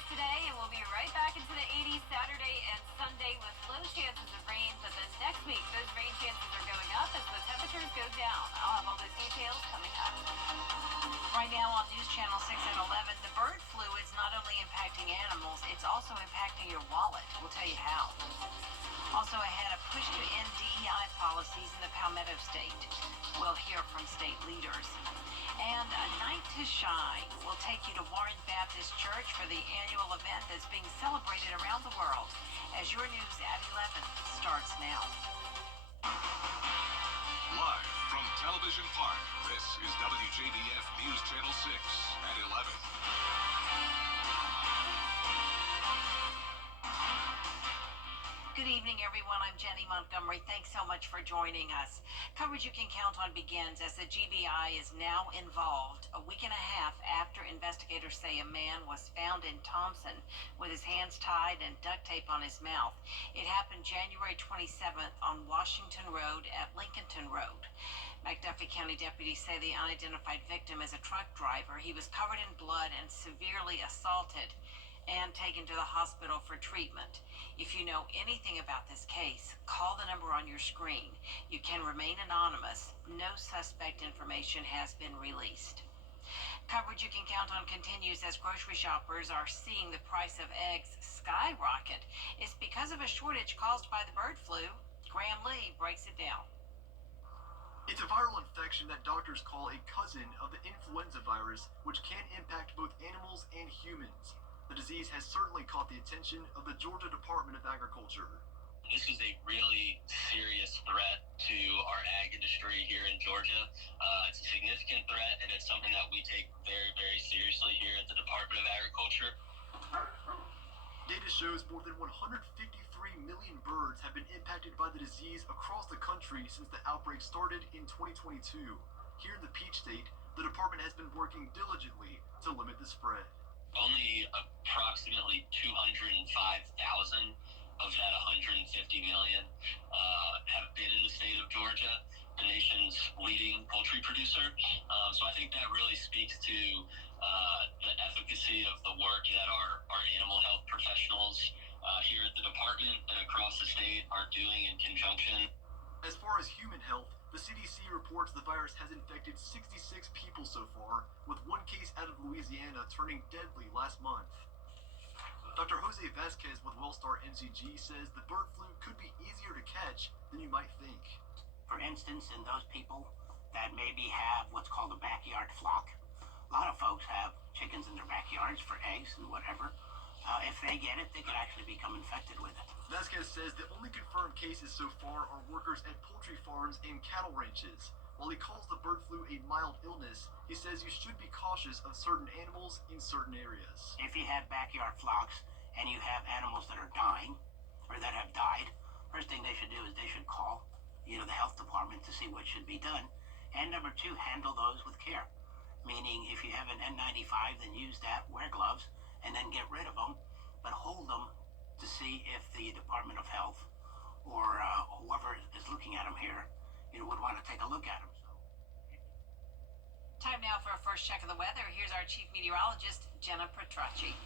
70s today, and we'll be right back into the 80s Saturday and Sunday with low chances of rain. But then next week, those rain chances are going up as the temperatures go down. I'll have all those details coming up. Right now on News Channel 6 at 11, the bird flu is not only impacting animals, it's also impacting your wallet. We'll tell you how. Also ahead, a push to end DEI policies in the Palmetto State. We'll hear from state leaders. And a night to shine. We'll take you to Warren Baptist Church for the annual event that's being celebrated around the world. As your news at 11 starts now. Live from Television Park, this is WJBF News Channel 6 at 11. Good evening, everyone. I'm Jenny Montgomery. Thanks so much for joining us. Coverage you can count on begins as the GBI is now involved a week and a half after investigators say a man was found in Thompson with his hands tied and duct tape on his mouth. It happened January 27th on Washington Road at Lincolnton Road. McDuffie County deputies say the unidentified victim is a truck driver. He was covered in blood and severely assaulted and taken to the hospital for treatment. If you know anything about this case, call the number on your screen. You can remain anonymous. No suspect information has been released. Coverage you can count on continues as grocery shoppers are seeing the price of eggs skyrocket. It's because of a shortage caused by the bird flu. Graham Lee breaks it down. It's a viral infection that doctors call a cousin of the influenza virus, which can impact both animals and humans. The disease has certainly caught the attention of the Georgia Department of Agriculture. This is a really serious threat to our ag industry here in Georgia. It's a significant threat, and it's something that we take very, very seriously here at the Department of Agriculture. Data shows more than 153 million birds have been impacted by the disease across the country since the outbreak started in 2022. Here in the Peach State, the department has been working diligently to limit the spread. Only approximately 205,000 of that 150 million have been in the state of Georgia, the nation's leading poultry producer. So I think that really speaks to the efficacy of the work that our animal health professionals here at the department and across the state are doing in conjunction. As far as human health, the CDC reports the virus has infected 66 people so far, with one case out of Louisiana turning deadly last month. Dr. Jose Vasquez with Wellstar MCG says the bird flu could be easier to catch than you might think. For instance, in those people that maybe have what's called a backyard flock, a lot of folks have chickens in their backyards for eggs and whatever. If they get it, they could actually become infected with it. Vasquez says the only confirmed cases so far are workers at poultry farms and cattle ranches. While he calls the bird flu a mild illness, he says you should be cautious of certain animals in certain areas. If you have backyard flocks and you have animals that are dying or that have died, first thing they should do is they should call, the health department to see what should be done. And number two, handle those with care. Meaning if you have an N95, then use that, wear gloves, and then get rid of them, but hold them to see if the Department of Health or whoever is looking at them here, would want to take a look at them. Time now for a first check of the weather. Here's our chief meteorologist, Jenna Petracci.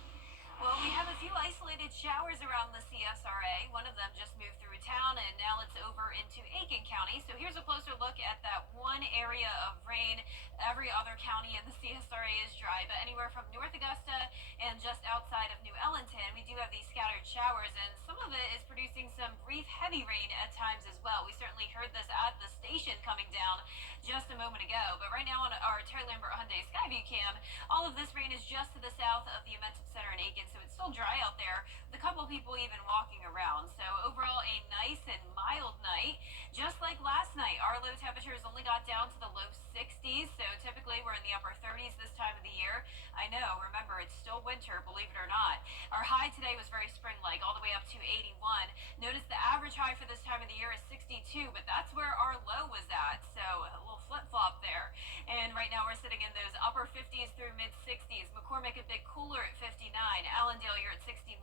Well, we have a few isolated showers around the CSRA. One of them just moved through town, and now it's over into Aiken County. So here's a closer look at that one area of rain. Every other county in the CSRA is dry, but anywhere from North Augusta and just outside of New Ellenton, we do have these scattered showers, and some of it is producing some brief heavy rain at times as well. We certainly heard this at the station coming down just a moment ago, but right now on our Terry Lambert Hyundai Skyview cam, all of this rain is just to the south of the Amentum Center in Aiken, so it's still dry out there, with a couple people even walking around. So overall, a nice and mild night. Just like last night, our low temperatures only got down to the low 60s, so typically we're in the upper 30s this time of the year. I know, remember, it's still winter, believe it or not. Our high today was very spring-like, all the way up to 81. Notice the average high for this time of the year is 62, but that's where our low was at, so a little flip-flop there. And right now we're sitting in those upper 50s through mid-60s. McCormick a bit cooler at 59. Allendale, you're at 61.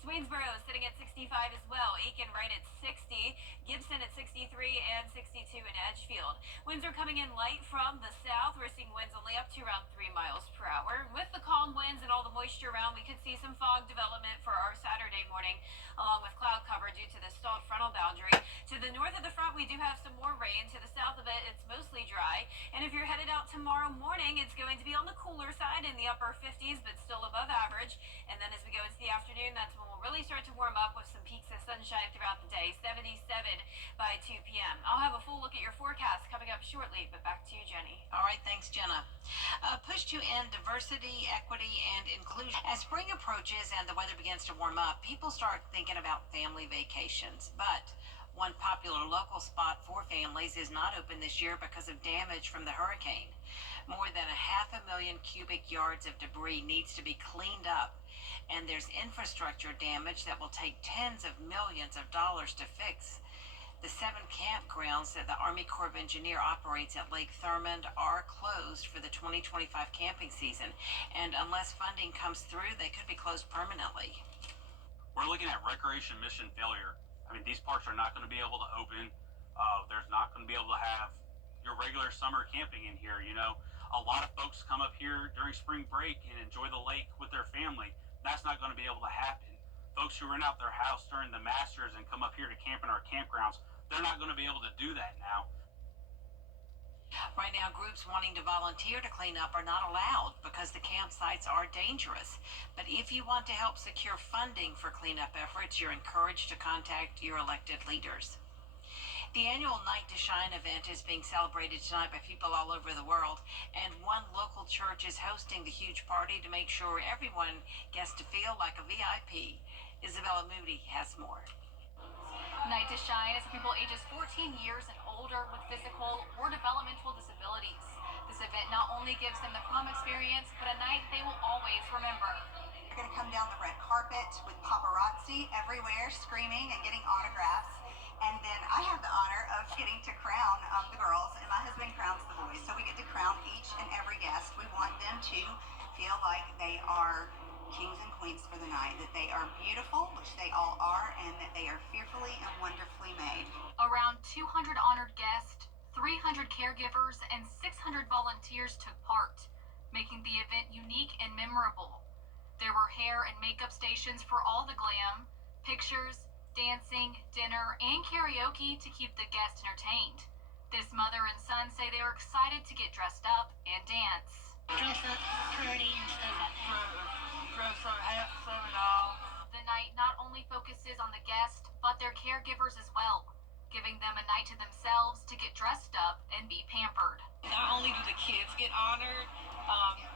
Swainsboro is sitting at 65 as well. Aiken right at 60. Gibson at 63 and 62 in Edgefield. Winds are coming in light from the south. We're seeing winds only up to around 3 miles per hour. With the calm calm winds and all the moisture around, we could see some fog development for our Saturday morning, along with cloud cover due to the stalled frontal boundary. To the north of the front, we do have some more rain. To the south of it, it's mostly dry. And if you're headed out tomorrow morning, it's going to be on the cooler side in the upper 50s, but still above average. And then as we go into the afternoon, that's when we'll really start to warm up with some peaks of sunshine throughout the day. 77 by 2 p.m. I'll have a full look at your forecast coming up shortly, but back to you, Jenny. All right, thanks, Jenna. Push to end diversity, equity, and inclusion. As spring approaches and the weather begins to warm up, people start thinking about family vacations. But one popular local spot for families is not open this year because of damage from the hurricane. More than 500,000 cubic yards of debris needs to be cleaned up, and there's infrastructure damage that will take tens of millions of dollars to fix. The 7 campgrounds that the Army Corps of Engineers operates at Lake Thurmond are closed for the 2025 camping season, and unless funding comes through, they could be closed permanently. We're looking at recreation mission failure. I mean, these parks are not going to be able to open. There's not going to be able to have your regular summer camping in here. You know, a lot of folks come up here during spring break and enjoy the lake with their family. That's not going to be able to happen. Folks who rent out their house during the Masters and come up here to camp in our campgrounds, they're not going to be able to do that now. Right now, groups wanting to volunteer to clean up are not allowed because the campsites are dangerous. But if you want to help secure funding for cleanup efforts, you're encouraged to contact your elected leaders. The annual Night to Shine event is being celebrated tonight by people all over the world, and one local church is hosting the huge party to make sure everyone gets to feel like a VIP. Isabella Moody has more. Night to Shine is for people ages 14 years and older with physical or developmental disabilities. This event not only gives them the prom experience, but a night they will always remember. You're going to come down the red carpet with paparazzi everywhere, screaming and getting autographs. And then I have the honor of getting to crown the girls, and my husband crowns the boys. So we get to crown each and every guest. We want them to feel like they are kings and queens for the night, that they are beautiful, which they all are, and that they are fearfully and wonderfully made. Around 200 honored guests, 300 caregivers, and 600 volunteers took part, making the event unique and memorable. There were hair and makeup stations for all the glam, pictures, dancing, dinner, and karaoke to keep the guests entertained. This mother and son say they were excited to get dressed up and dance. Dress up pretty and stuff. Dress up handsome and all. The night not only focuses on the guests, but their caregivers as well, giving them a night to themselves to get dressed up and be pampered. Not only do the kids get honored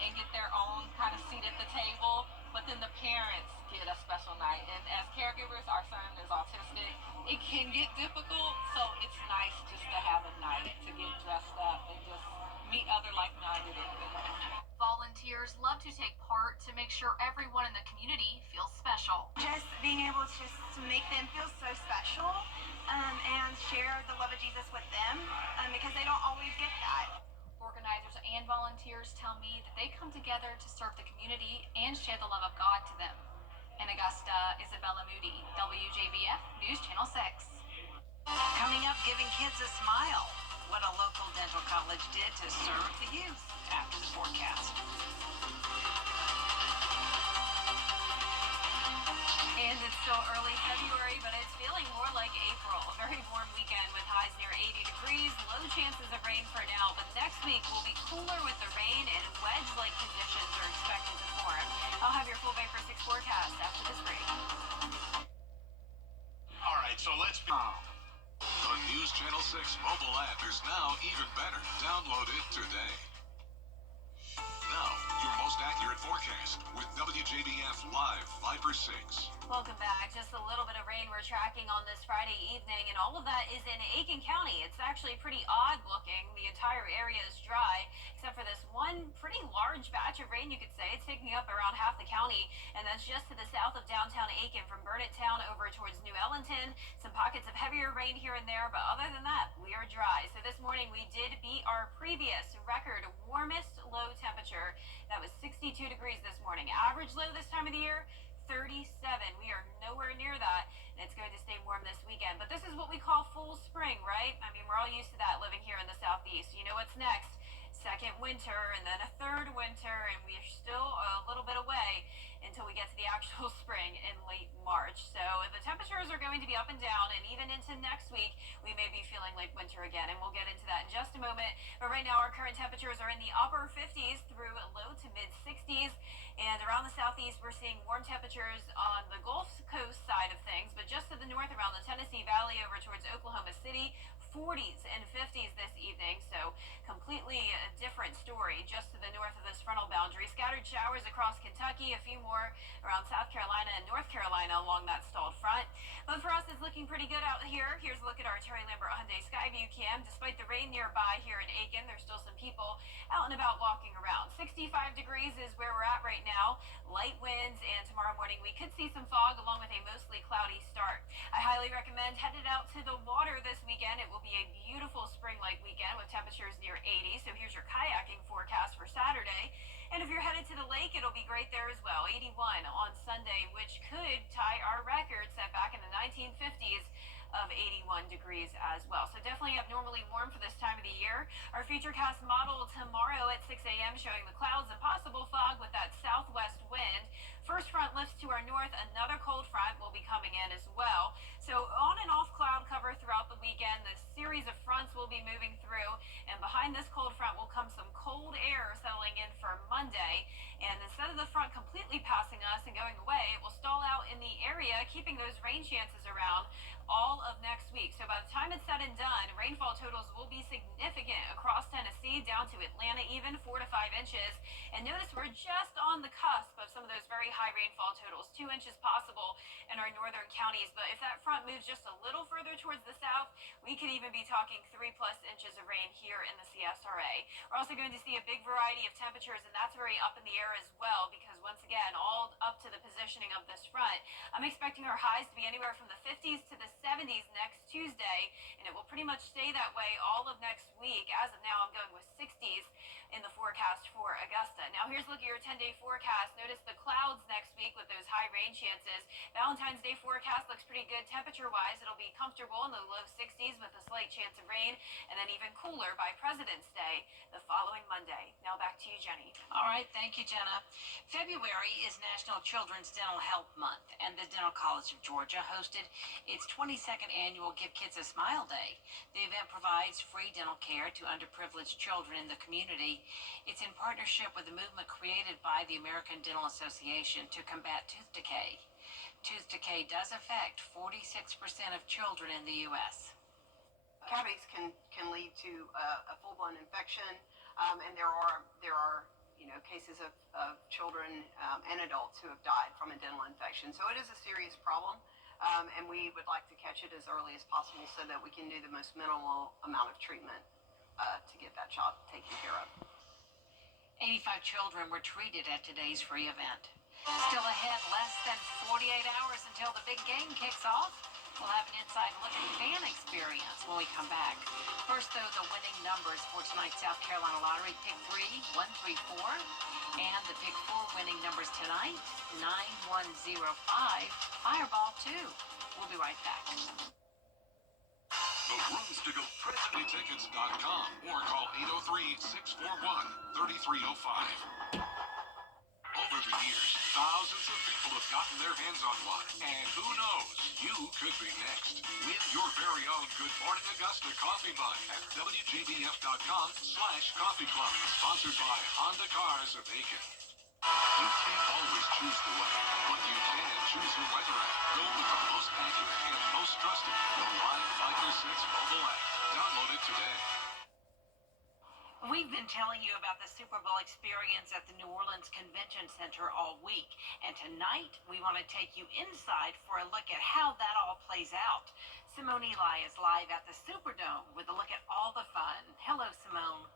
and get their own kind of seat at the table, but then the parents get a special night. And as caregivers, our son is autistic. It can get difficult, so it's nice just to have a night to get dressed up and just meet other like-minded individuals. Volunteers love to take part to make sure everyone in the community feels special. Just being able to make them feel so special and share the love of Jesus with them because they don't always get that. Organizers and volunteers tell me that they come together to serve the community and share the love of God to them. In Augusta, Isabella Moody, WJBF News Channel 6. Coming up, giving kids a smile. What a local dental college did to serve the youth after the forecast. And it's still early February, but it's feeling more like April. A very warm weekend with highs near 80 degrees. Low chances of rain for now, but next week will be cooler with the rain, and wedge-like conditions are expected to form. I'll have your full Vapor 6 forecast after this break. All right, so let's be... The News Channel 6 mobile app is now even better. Download it today. Now, your most accurate forecast with WJBF Live Viper 6. Welcome back. Just a little bit of rain we're tracking on this Friday evening, and all of that is in Aiken County. It's actually pretty odd looking. The entire area is dry, except for this one pretty large batch of rain, you could say. It's taking up around half the county, and that's just to the south of downtown Aiken from Burnett Town over towards New Ellington. Some pockets of heavier rain here and there, but other than that, we are dry. So this morning we did beat our previous record warmest low temperature. That was 62 degrees this morning. Average low this time of the year, 37. We are nowhere near that, and it's going to stay warm this weekend. But this is what we call full spring, right? I mean, we're all used to that living here in the southeast. You know what's next? Second winter, and then a third winter, and we're still a little bit until we get to the actual spring in late March. So the temperatures are going to be up and down, and even into next week, we may be feeling like winter again, and we'll get into that in just a moment. But right now, our current temperatures are in the upper 50s through low to mid 60s, and around the southeast, we're seeing warm temperatures on the Gulf Coast side of things, but just to the north around the Tennessee Valley over towards Oklahoma City, 40s and 50s this evening, so completely a different story just to the north of this frontal boundary. Scattered showers across Kentucky, a few more around South Carolina and North Carolina along that stalled front. But for us, it's looking pretty good out here. Here's a look at our Terry Lambert Hyundai Skyview cam. Despite the rain nearby here in Aiken, there's still some people out and about walking around. 65 degrees is where we're at right now. Light winds, and tomorrow morning we could see some fog along with a mostly cloudy start. I highly recommend headed out to the water this weekend. It will be a beautiful spring-like weekend with temperatures near 80. So here's your kayaking forecast for Saturday. And if you're headed to the lake, it'll be great there as well. 81 on Sunday, which could tie our record set back in the 1950s of 81 degrees as well. So definitely abnormally warm for this time of the year. Our futurecast model tomorrow at 6 a.m. showing the clouds and possible fog with that southwest wind. First front lifts to our north. Another cold front will be coming in as well. So on and off cloud cover throughout the weekend. This series of fronts will be moving through, and behind this cold front will come some cold air settling in for Monday. And instead of the front completely passing us and going away, it will stall out in the area, keeping those rain chances around all of next week. So by the time it's said and done, rainfall totals will be significant across Tennessee, down to Atlanta, even 4 to 5 inches. And notice we're just on the cusp of some of those very high rainfall totals, 2 inches possible in our northern counties. But if that front moves just a little further towards the south, we could even be talking 3+ inches of rain here in the CSRA. We're also going to see a big variety of temperatures, and that's very up in the air as well, because once again, all up to the positioning of this front. I'm expecting our highs to be anywhere from the 50s to the 70s next Tuesday, and it will pretty much stay that way all of next week. As of now, I'm going with 60s in the forecast for Augusta. Now here's a look at your 10-day forecast. Notice the clouds next week with those high rain chances. Valentine's Day forecast looks pretty good temperature-wise. It'll be comfortable in the low 60s with a slight chance of rain, and then even cooler by President's Day the following Monday. Now back to you, Jenny. All right, thank you, Jenna. February is National Children's Dental Health Month, and the Dental College of Georgia hosted its 22nd annual Give Kids a Smile Day. The event provides free dental care to underprivileged children in the community. It's in partnership with a movement created by the American Dental Association to combat tooth decay. Tooth decay does affect 46% of children in the U.S. Cavities can lead to a full-blown infection, and there are cases of children and adults who have died from a dental infection. So it is a serious problem, and we would like to catch it as early as possible so that we can do the most minimal amount of treatment to get that child taken care of. 85 children were treated at today's free event. Still ahead, less than 48 hours until the big game kicks off. We'll have an inside look at fan experience when we come back. First, though, the winning numbers for tonight's South Carolina Lottery: Pick 3, 1, 3, 4. And the Pick 4 winning numbers tonight: 9, 1, 0, 5, Fireball 2. We'll be right back. The rooms to go PresidentTickets.com or call 803-641-3305. Over the years, thousands of people have gotten their hands on one. And who knows, you could be next. Win your very own Good Morning Augusta coffee mug at WJBF.com/coffee club. Sponsored by Honda Cars of Aiken. You can't always choose the weather, but you can choose your weather app. Go with the most accurate and most trusted, the Live Fighter 6 mobile app. Download it today. We've been telling you about the Super Bowl experience at the New Orleans Convention Center all week, and tonight we want to take you inside for a look at how that all plays out. Simone Eli is live at the Superdome with a look at all the fun. Hello, Simone.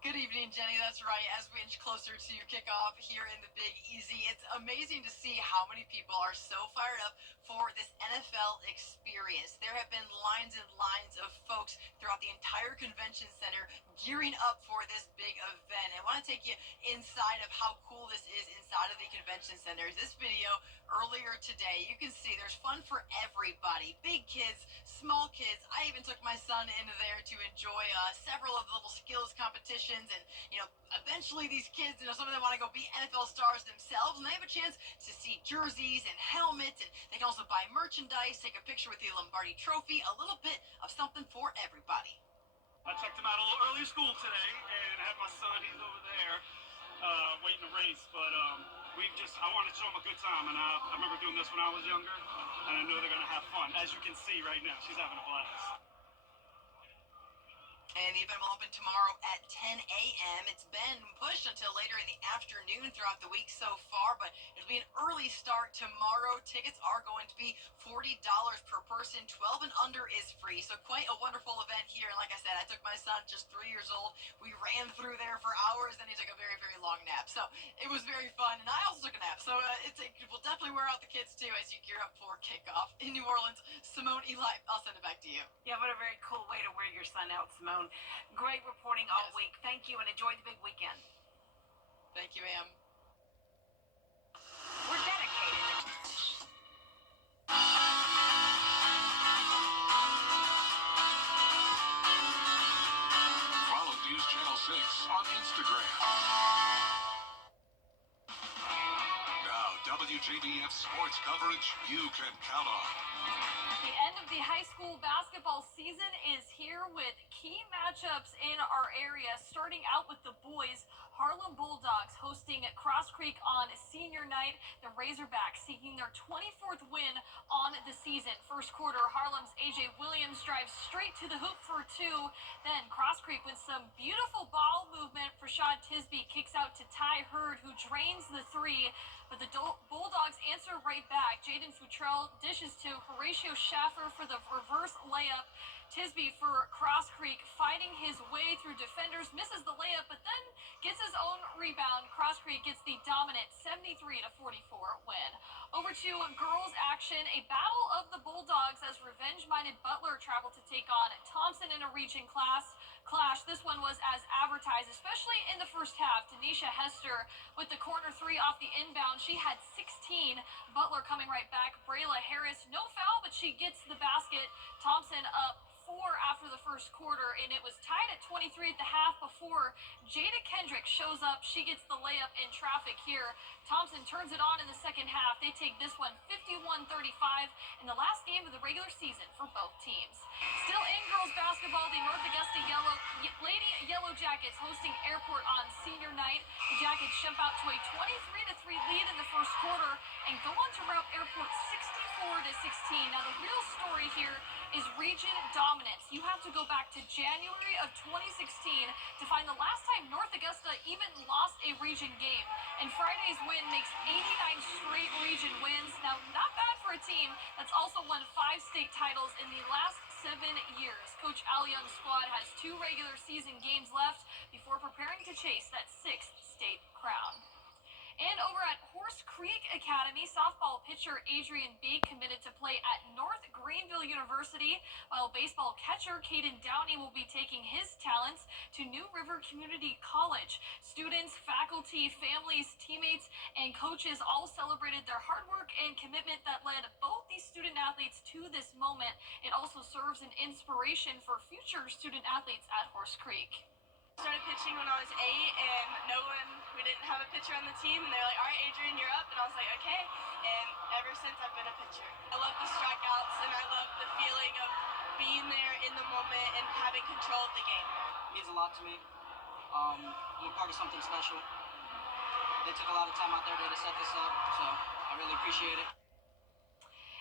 Good evening, Jenny. That's right. As we inch closer to kickoff here in the Big Easy, it's amazing to see how many people are so fired up for this NFL experience. There have been lines and lines of folks throughout the entire convention center gearing up for this big event. And want to take you inside of how cool this is inside of the convention center. This video earlier today, you can see there's fun for everybody. Big kids, small kids. I even took my son into there to enjoy several of the little skills competitions. And, eventually these kids, some of them want to go be NFL stars themselves. And they have a chance to see jerseys and helmets. And they can also buy merchandise, take a picture with the Lombardi Trophy. A little bit of something for everybody. I checked him out a little early school today and had my son, he's over there waiting to race. But I wanted to show him a good time. And I remember doing this when I was younger. And I know they're going to have fun. As you can see right now, she's having a blast. And the event will open tomorrow at 10 a.m. It's been pushed until later in the afternoon throughout the week so far, but it'll be an early start tomorrow. Tickets are going to be $40 per person. 12 and under is free, so quite a wonderful event here. And like I said, I took my son, just 3 years old. We ran through there for hours, then he took a very, very long nap. So it was very fun, and I also took a nap. So it will definitely wear out the kids, too, as you gear up for kickoff in New Orleans. Simone, Eli, I'll send it back to you. Yeah, what a very cool way to wear your son out, Simone. Great reporting all week. Thank you, and enjoy the big weekend. Thank you, ma'am. We're dedicated. Follow News Channel 6 on Instagram. Now, WJBF sports coverage you can count on. The end of the high school basketball season is here with key matchups in our area. Starting out with the boys, Harlem Bulldogs hosting Cross Creek on senior night. The Razorbacks seeking their 24th win on the season. First quarter, Harlem's A.J. Williams drives straight to the hoop for two. Then Cross Creek with some beautiful ball movement. Rashad Tisby kicks out to Ty Hurd, who drains the three. But the Bulldogs answer right back. Jaden Futrell dishes to Horatio Schaffer for the reverse layup. Tisby for Cross Creek fighting his way through defenders, misses the layup, but then gets his own rebound. Cross Creek gets the dominant 73-44 win. Over to girls action, a battle of the Bulldogs as revenge-minded Butler traveled to take on Thompson in a region clash. This one was as advertised, especially in the first half. Denisha Hester with the corner three off the inbound. She had 16. Butler coming right back. Brayla Harris, no foul, but she gets the basket. Thompson up 4 after the first quarter, and it was tied at 23 at the half before Jada Kendrick shows up. She gets the layup in traffic here. Thompson turns it on in the second half. They take this one 51-35 in the last game of the regular season for both teams. Still in girls basketball, the North Augusta Lady Yellow Jackets hosting Airport on senior night. The Jackets jump out to a 23-3 lead in the first quarter and go on to rout Airport 64-16. Now the real story here is region dominance. You have to go back to January of 2016 to find the last time North Augusta even lost a region game. And Friday's win makes 89 straight region wins. Now, not bad for a team that's also won 5 state titles in the last 7 years. Coach Al Young's squad has 2 regular season games left before preparing to chase that 6th state crown. And over at Horse Creek Academy, softball pitcher Adrian B. committed to play at North Greenville University, while baseball catcher Caden Downey will be taking his talents to New River Community College. Students, faculty, families, teammates, and coaches all celebrated their hard work and commitment that led both these student athletes to this moment. It also serves an inspiration for future student athletes at Horse Creek. Started pitching when I was 8, and we didn't have a pitcher on the team, and they're like, all right, Adrian, you're up, and I was like, okay, and ever since I've been a pitcher. I love the strikeouts, and I love the feeling of being there in the moment and having control of the game. It means a lot to me. I'm a part of something special. They took a lot of time out their day to set this up, so I really appreciate it.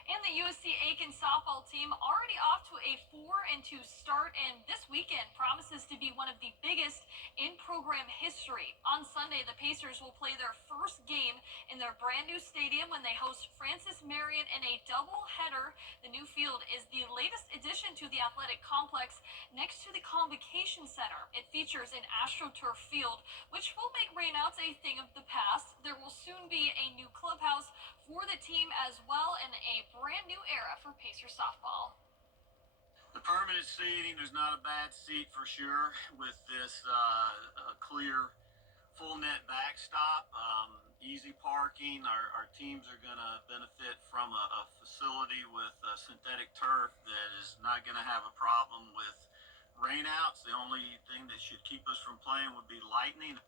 And the USC Aiken softball team already off to a 4-2 start, and this weekend promises to be one of the biggest in program history. On Sunday, the Pacers will play their first game in their brand new stadium when they host Francis Marion in a doubleheader. The new field is the latest addition to the athletic complex next to the Convocation Center. It features an AstroTurf field, which will make rainouts a thing of the past. There will soon be a new clubhouse for the team as well, and a brand new era for Pacer softball. The permanent seating is not a bad seat for sure, with this clear full net backstop, easy parking. Our teams are going to benefit from a facility with synthetic turf that is not going to have a problem with rainouts. The only thing that should keep us from playing would be lightning.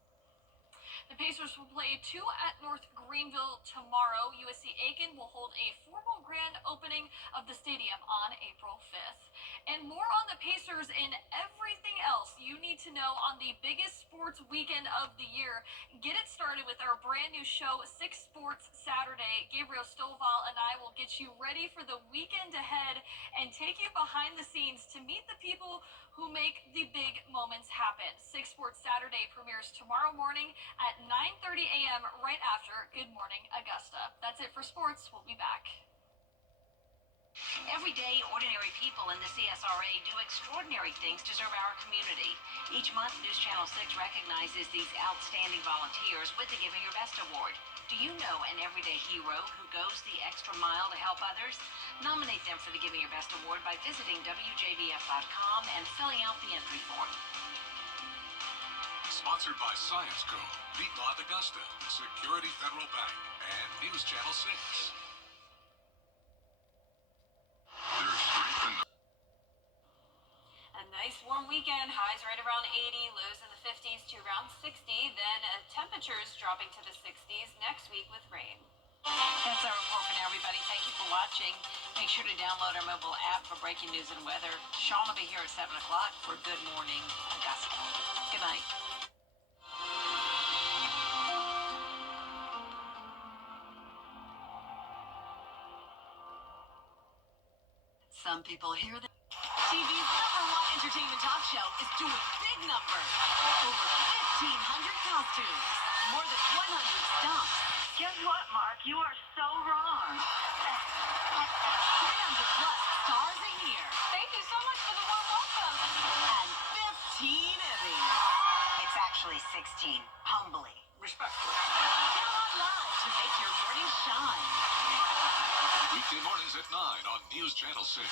The Pacers will play 2 at North Greenville tomorrow. USC Aiken will hold a formal grand opening of the stadium on April 5th. And more on the Pacers and everything else you need to know on the biggest sports weekend of the year. Get it started with our brand new show, 6 Sports Saturday. Gabriel Stovall and I will get you ready for the weekend ahead and take you behind the scenes to meet the people who make the big moments happen. 6 Sports Saturday premieres tomorrow morning at 9:30 a.m. right after Good Morning Augusta. That's it for sports. We'll be back. Every day, ordinary people in the CSRA do extraordinary things to serve our community. Each month, News Channel 6 recognizes these outstanding volunteers with the Giving Your Best Award. Do you know an everyday hero who goes the extra mile to help others? Nominate them for the Giving Your Best Award by visiting WJBF.com and filling out the entry form. Sponsored by Science Co., Beat Lot Augusta, Security Federal Bank, and News Channel 6. There's strength in A nice warm weekend, highs right around 80, lows in the 50s to around 60, then temperatures dropping to the 60s next week with rain. That's our report for now, everybody. Thank you for watching. Make sure to download our mobile app for breaking news and weather. Sean will be here at 7 o'clock for Good Morning Augusta. Good night. Some people hear that TV's #1 entertainment talk show is doing big numbers. Over 1,500 costumes, more than 100 stunts. Guess what, Mark? You are so wrong. 300 plus stars a year. Thank you so much for the warm welcome. And 15 Emmys. It's actually 16, humbly. Respectfully. Get on live to make your morning shine. weekday mornings at 9 on News Channel 6.